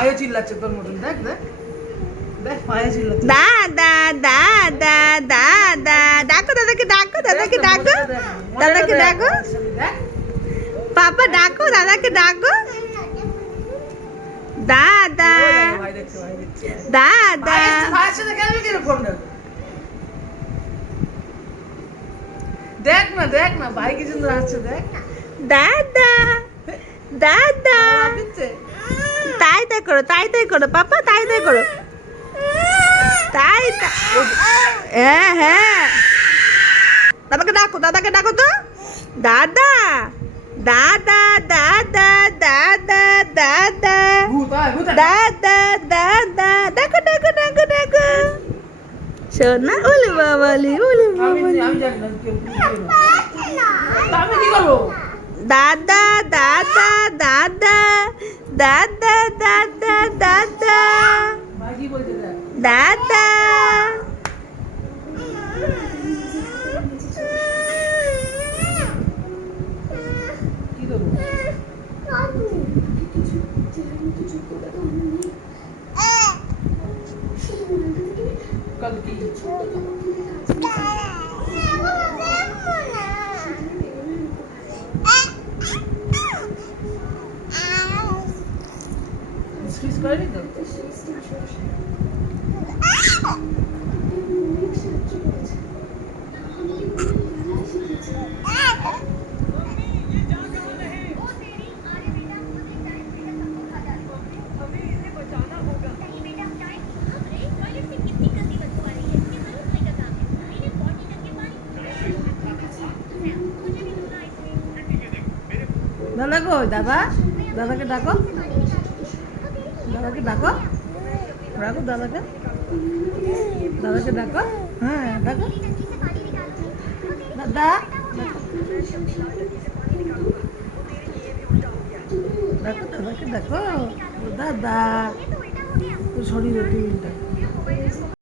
পায়ে চিল্লাচ্ছে তোর মতন, দেখ দেখ দেখ পায়ে চিল্লাচ্ছে। দাদা দাদা দাদা ডাকো দাদাকে, ডাকো দাদাকে, ডাকো দাদাকে, ডাকো পাপা, ডাকো দাদাকে, ডাকো দাদা দাদা। দেখ না দেখ না ভাই কি সুন্দর আসছে, দেখ দাদা দাদা। তাই তাই করো, তাই তাই করো পাপা, তাই তাই করো, তাই হ্যাঁ হ্যাঁ। দাদাকে ডাকো, দাদাকে ডাকো তো, দাদা দাদা দাদা দাদা দাদা দাদা দাদা। ডাকো ডাকো ডাকো ডাকো সোনা। ওলে বাবালি, ওলে বাবালি। আমি কি করবো? দাদা দাদা দাদা দাদা দাদা দাদা ভাই কি বলছে দেখ। দাদা। কি করবো? কাল কি কিস করেনি তো? দাদা গো, দাদা দাদাকে ডাকো, দাদাকে ডাকো, ডাকো দাদাকে, দাদাকে ডাকো, হ্যাঁ ডাকো দাদা, ডাকো দাদাকে ডাকো দাদা। শরীর